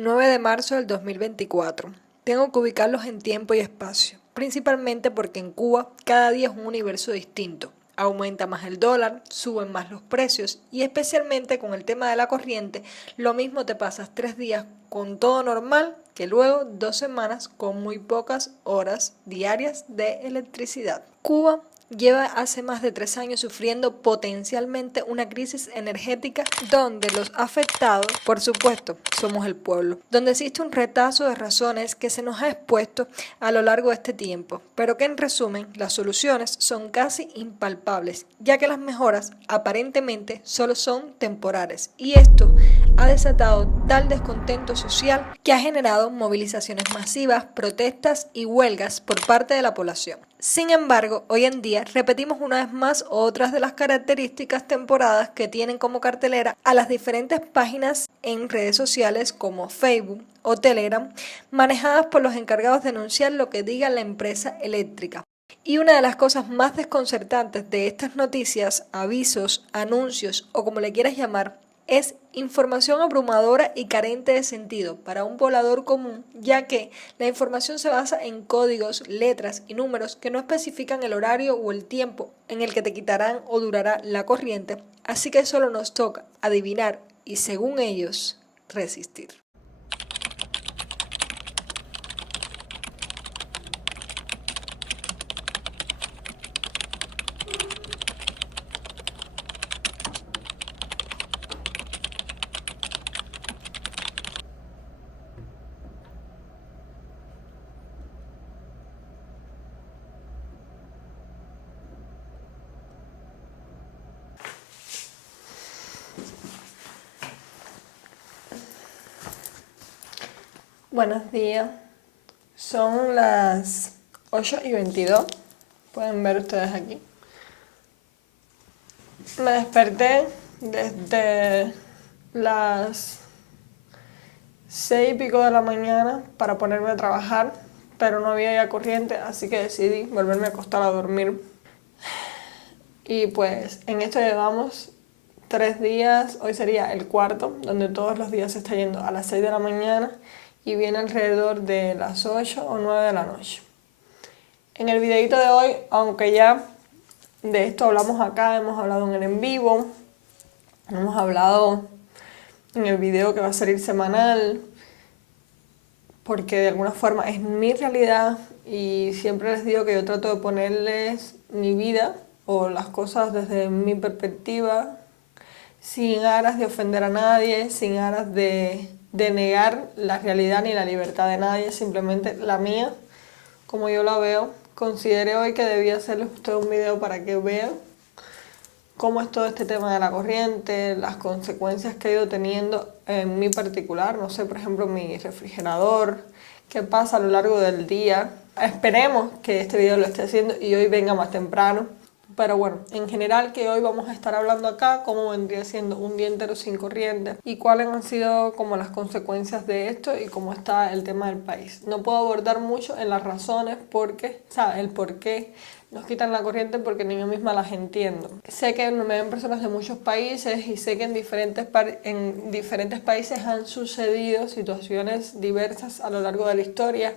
9 de marzo del 2024. Tengo que ubicarlos en tiempo y espacio, principalmente porque en Cuba cada día es un universo distinto. Aumenta más el dólar, suben más los precios y especialmente con el tema de la corriente, lo mismo te pasas 3 días con todo normal que luego 2 semanas con muy pocas horas diarias de electricidad. Cuba lleva hace más de 3 años sufriendo potencialmente una crisis energética donde los afectados, por supuesto, somos el pueblo, donde existe un retazo de razones que se nos ha expuesto a lo largo de este tiempo, pero que en resumen las soluciones son casi impalpables, ya que las mejoras aparentemente solo son temporales y esto ha desatado tal descontento social que ha generado movilizaciones masivas, protestas y huelgas por parte de la población. Sin embargo, hoy en día repetimos una vez más otras de las características temporadas que tienen como cartelera a las diferentes páginas en redes sociales como Facebook o Telegram, manejadas por los encargados de anunciar lo que diga la empresa eléctrica. Y una de las cosas más desconcertantes de estas noticias, avisos, anuncios o como le quieras llamar, es información abrumadora y carente de sentido para un poblador común, ya que la información se basa en códigos, letras y números que no especifican el horario o el tiempo en el que te quitarán o durará la corriente, así que solo nos toca adivinar y, según ellos, resistir. Buenos días, son las 8:22, pueden ver ustedes aquí. Me desperté desde las 6:00 de la mañana para ponerme a trabajar, pero no había ya corriente, así que decidí volverme a acostar a dormir. Y pues en esto llevamos 3 días, hoy sería el cuarto, donde todos los días se está yendo a las 6 de la mañana y viene alrededor de las 8 o 9 de la noche. En el videito de hoy, aunque ya de esto hablamos acá, hemos hablado en el en vivo, hemos hablado en el video que va a salir semanal, porque de alguna forma es mi realidad y siempre les digo que yo trato de ponerles mi vida o las cosas desde mi perspectiva, sin aras de ofender a nadie, sin aras de negar la realidad ni la libertad de nadie, simplemente la mía, como yo la veo. Consideré hoy que debía hacerles a ustedes un video para que vean cómo es todo este tema de la corriente, las consecuencias que ha ido teniendo en mi particular, no sé, por ejemplo, mi refrigerador, qué pasa a lo largo del día. Esperemos que este video lo esté haciendo y hoy venga más temprano. Pero bueno, en general que hoy vamos a estar hablando acá cómo vendría siendo un día entero sin corriente y cuáles han sido como las consecuencias de esto y cómo está el tema del país. No puedo abordar mucho en las razones porque, ¿sabes? El por qué nos quitan la corriente porque ni yo misma las entiendo. Sé que me ven personas de muchos países y sé que en diferentes países han sucedido situaciones diversas a lo largo de la historia,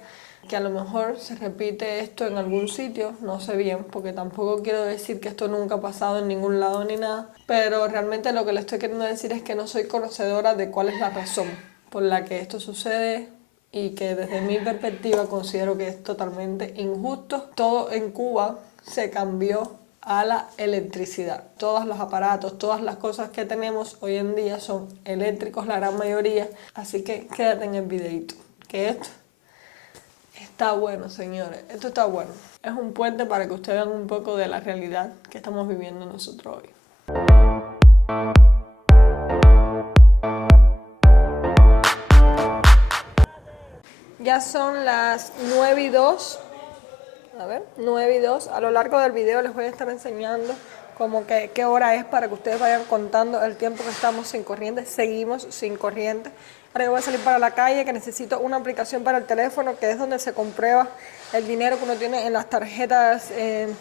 que a lo mejor se repite esto en algún sitio, no sé bien, porque tampoco quiero decir que esto nunca ha pasado en ningún lado ni nada, pero realmente lo que le estoy queriendo decir es que no soy conocedora de cuál es la razón por la que esto sucede y que desde mi perspectiva considero que es totalmente injusto. Todo en Cuba se cambió a la electricidad. Todos los aparatos, todas las cosas que tenemos hoy en día son eléctricos, la gran mayoría, así que quédate en el videito, que esto está bueno, señores, esto está bueno. Es un puente para que ustedes vean un poco de la realidad que estamos viviendo nosotros hoy. Ya son las 9:02. A ver, 9:02. A lo largo del video les voy a estar enseñando como que qué hora es para que ustedes vayan contando el tiempo que estamos sin corriente. Seguimos sin corriente. Ahora yo voy a salir para la calle, que necesito una aplicación para el teléfono, que es donde se comprueba el dinero que uno tiene en las tarjetas de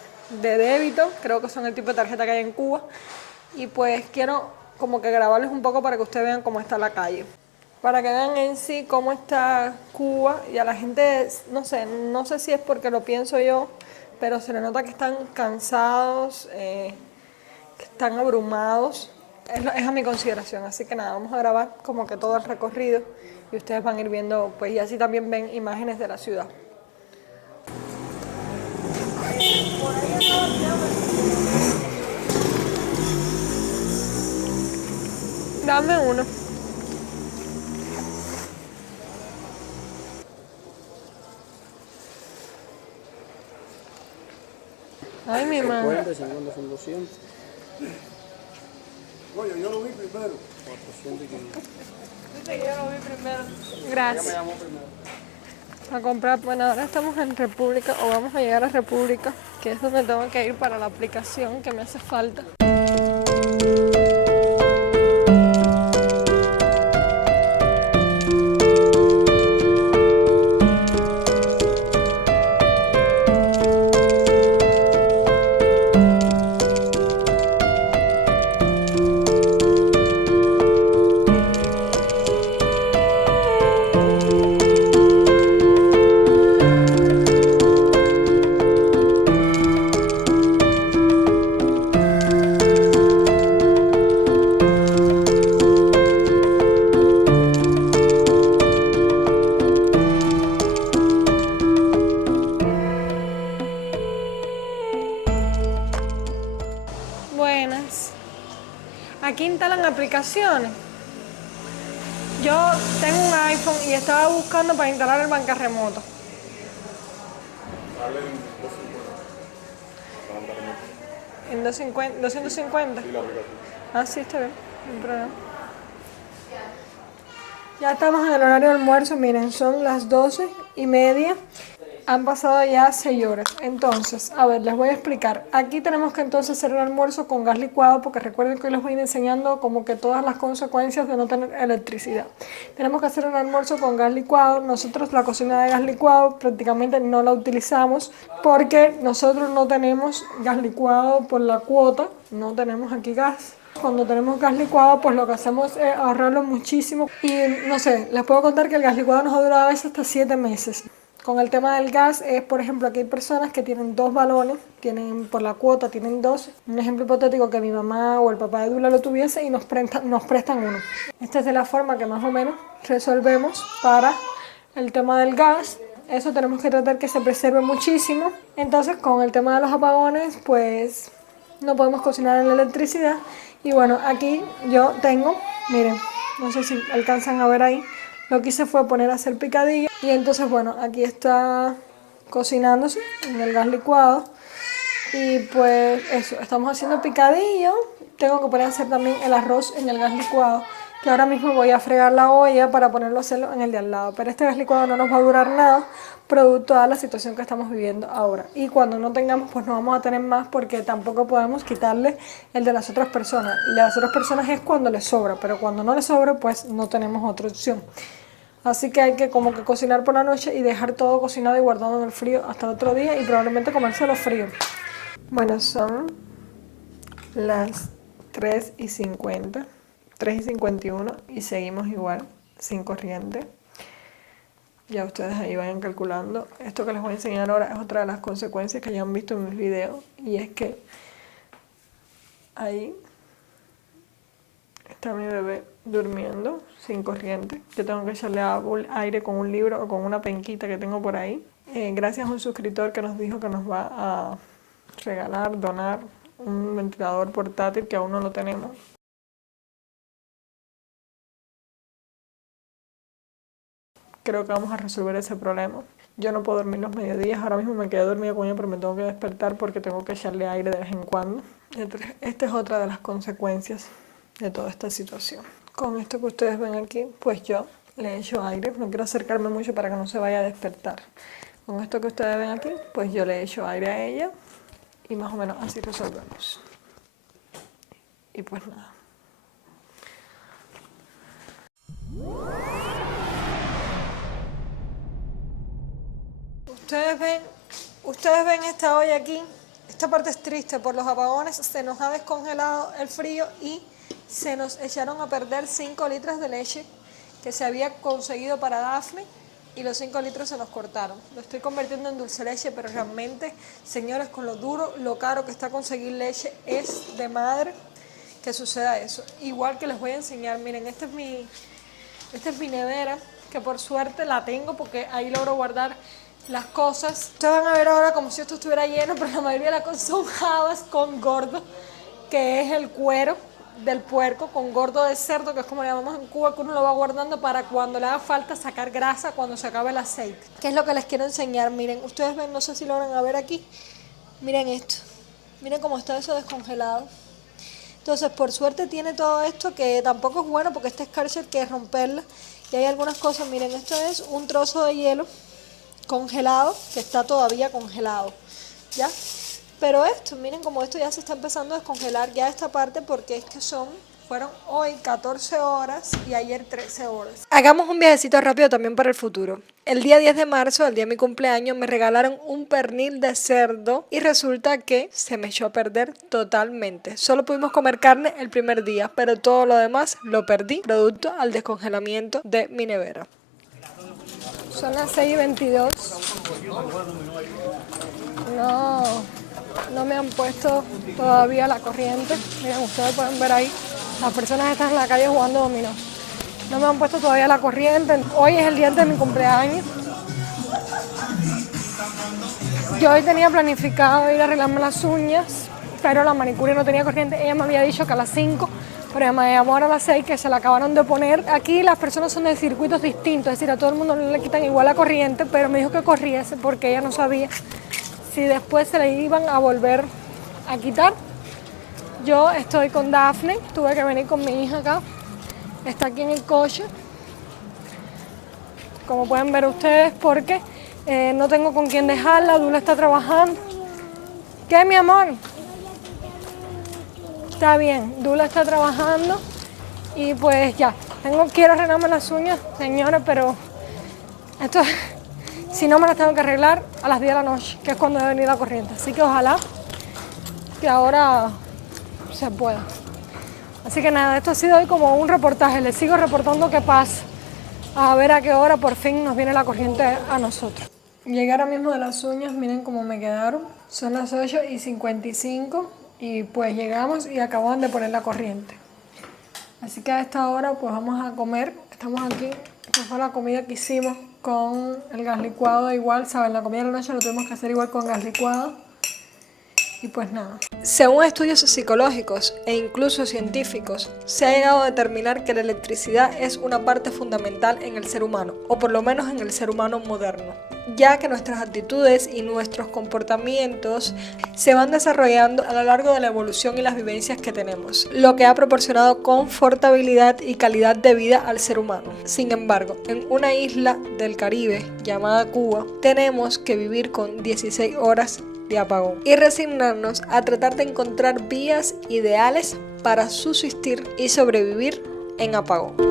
débito. Creo que son el tipo de tarjeta que hay en Cuba. Y pues quiero como que grabarles un poco para que ustedes vean cómo está la calle. para que vean en sí cómo está Cuba. Y a la gente, no sé si es porque lo pienso yo, pero se le nota que están cansados, que están abrumados. Es a mi consideración, así que nada, vamos a grabar como que todo el recorrido y ustedes van a ir viendo, pues, y así también ven imágenes de la ciudad. Dame uno. Ay, mi madre. 50, 50 son 200. Oye, yo lo vi primero. 400 y 500. Dice que yo lo vi primero. Gracias. Ella me llamó primero. A comprar, bueno, ahora estamos en República, o vamos a llegar a República, que es donde tengo que ir para la aplicación que me hace falta. Buenas. Aquí instalan aplicaciones. Yo tengo un iPhone y estaba buscando para instalar el banca remoto. Sale en 250. En 250, 250. Y la aplicación. Ah, sí, está bien, no hay problema. Ya estamos en el horario de almuerzo, miren, son las 12:30. Han pasado ya 6 horas. Entonces, a ver, les voy a explicar. Aquí tenemos que entonces hacer el almuerzo con gas licuado, porque recuerden que hoy les voy a ir enseñando como que todas las consecuencias de no tener electricidad. Tenemos que hacer un almuerzo con gas licuado. Nosotros la cocina de gas licuado prácticamente no la utilizamos porque nosotros no tenemos gas licuado por la cuota, no tenemos aquí gas. Cuando tenemos gas licuado, pues lo que hacemos es ahorrarlo muchísimo. Y no sé, les puedo contar que el gas licuado nos ha durado a veces hasta 7 meses. Con el tema del gas es, por ejemplo, aquí hay personas que tienen 2 balones, tienen por la cuota, tienen 2. Un ejemplo hipotético que mi mamá o el papá de Dula lo tuviese y nos prestan uno. Esta es de la forma que más o menos resolvemos para el tema del gas. Eso tenemos que tratar que se preserve muchísimo. Entonces, con el tema de los apagones, pues no podemos cocinar en la electricidad. Y bueno, aquí yo tengo, miren, no sé si alcanzan a ver ahí, lo que hice fue poner a hacer picadillo. Y entonces, bueno, aquí está cocinándose en el gas licuado. Y pues eso, estamos haciendo picadillo. Tengo que poner a hacer también el arroz en el gas licuado, que ahora mismo voy a fregar la olla para ponerlo a hacerlo en el de al lado. Pero este gas licuado no nos va a durar nada, producto de la situación que estamos viviendo ahora. Y cuando no tengamos, pues no vamos a tener más, porque tampoco podemos quitarle el de las otras personas. El de las otras personas es cuando les sobra, pero cuando no les sobra, pues no tenemos otra opción. Así que hay que como que cocinar por la noche y dejar todo cocinado y guardado en el frío hasta el otro día y probablemente comérselo frío. Bueno, son las 3:50, 3:51 y seguimos igual, sin corriente. Ya ustedes ahí vayan calculando. Esto que les voy a enseñar ahora es otra de las consecuencias que ya han visto en mis videos, y es que ahí está mi bebé durmiendo sin corriente. Yo tengo que echarle aire con un libro o con una penquita que tengo por ahí. Gracias a un suscriptor que nos dijo que nos va a regalar, donar un ventilador portátil que aún no lo tenemos. Creo que vamos a resolver ese problema. Yo no puedo dormir los mediodías, ahora mismo me quedé dormida con ella, pero me tengo que despertar porque tengo que echarle aire de vez en cuando. Esta es otra de las consecuencias de toda esta situación. Con esto que ustedes ven aquí, pues yo le echo aire. No quiero acercarme mucho para que no se vaya a despertar. Con esto que ustedes ven aquí, pues yo le echo aire a ella y más o menos así resolvemos. Y pues nada. Ustedes ven esta olla aquí. Esta parte es triste, por los apagones se nos ha descongelado el frío y se nos echaron a perder 5 litros de leche que se había conseguido para Daphne y los 5 litros se nos cortaron. Lo estoy convirtiendo en dulce leche, pero realmente, señores, con lo duro, lo caro que está conseguir leche, es de madre que suceda eso. Igual que les voy a enseñar, miren, esta es mi nevera, que por suerte la tengo porque ahí logro guardar las cosas. Ustedes van a ver ahora como si esto estuviera lleno, pero la mayoría de las cosas son habas con gordo, que es el cuero del puerco, con gordo de cerdo, que es como le llamamos en Cuba, que uno lo va guardando para cuando le haga falta sacar grasa cuando se acabe el aceite. ¿Qué es lo que les quiero enseñar? Miren, ustedes ven, no sé si logran ver aquí, miren esto, miren cómo está eso descongelado. Entonces, por suerte tiene todo esto, que tampoco es bueno porque este escarcha hay que romperla. Y hay algunas cosas, miren, esto es un trozo de hielo congelado, que está todavía congelado, ¿ya? Pero esto, miren como esto ya se está empezando a descongelar ya esta parte, porque es que fueron hoy 14 horas y ayer 13 horas. Hagamos un viajecito rápido también para el futuro. El día 10 de marzo, el día de mi cumpleaños, me regalaron un pernil de cerdo y resulta que se me echó a perder totalmente. Solo pudimos comer carne el primer día, pero todo lo demás lo perdí producto al descongelamiento de mi nevera. Son las 6:22. No me han puesto todavía la corriente. Miren, ustedes pueden ver ahí, las personas están en la calle jugando dominó. No me han puesto todavía la corriente. Hoy es el día de mi cumpleaños. Yo hoy tenía planificado ir a arreglarme las uñas, pero la manicure no tenía corriente. Ella me había dicho que a las 5, pero ella me llamó ahora a las 6, que se la acabaron de poner. Aquí las personas son de circuitos distintos, es decir, a todo el mundo no le quitan igual la corriente, pero me dijo que corriese porque ella no sabía si después se le iban a volver a quitar. Yo estoy con Daphne, tuve que venir con mi hija acá, está aquí en el coche, como pueden ver ustedes, porque no tengo con quién dejarla. Dula está trabajando. ¿Qué, mi amor? Está bien, Dula está trabajando y pues ya, quiero arreglarme las uñas, señores, pero esto, si no me las tengo que arreglar a las 10 de la noche, que es cuando debe venir la corriente. Así que ojalá que ahora se pueda. Así que nada, esto ha sido hoy como un reportaje, les sigo reportando qué pasa, a ver a qué hora por fin nos viene la corriente a nosotros. Llegué ahora mismo de las uñas, miren cómo me quedaron, son las 8:55 y pues llegamos y acaban de poner la corriente. Así que a esta hora pues vamos a comer, estamos aquí, esta fue la comida que hicimos con el gas licuado, igual, ¿saben? La comida de la noche lo tuvimos que hacer igual con gas licuado. Y pues nada. Según estudios psicológicos e incluso científicos, se ha llegado a determinar que la electricidad es una parte fundamental en el ser humano, o por lo menos en el ser humano moderno, ya que nuestras actitudes y nuestros comportamientos se van desarrollando a lo largo de la evolución y las vivencias que tenemos, lo que ha proporcionado confortabilidad y calidad de vida al ser humano. Sin embargo, en una isla del Caribe llamada Cuba, tenemos que vivir con 16 horas de apagón y resignarnos a tratar de encontrar vías ideales para subsistir y sobrevivir en apagón.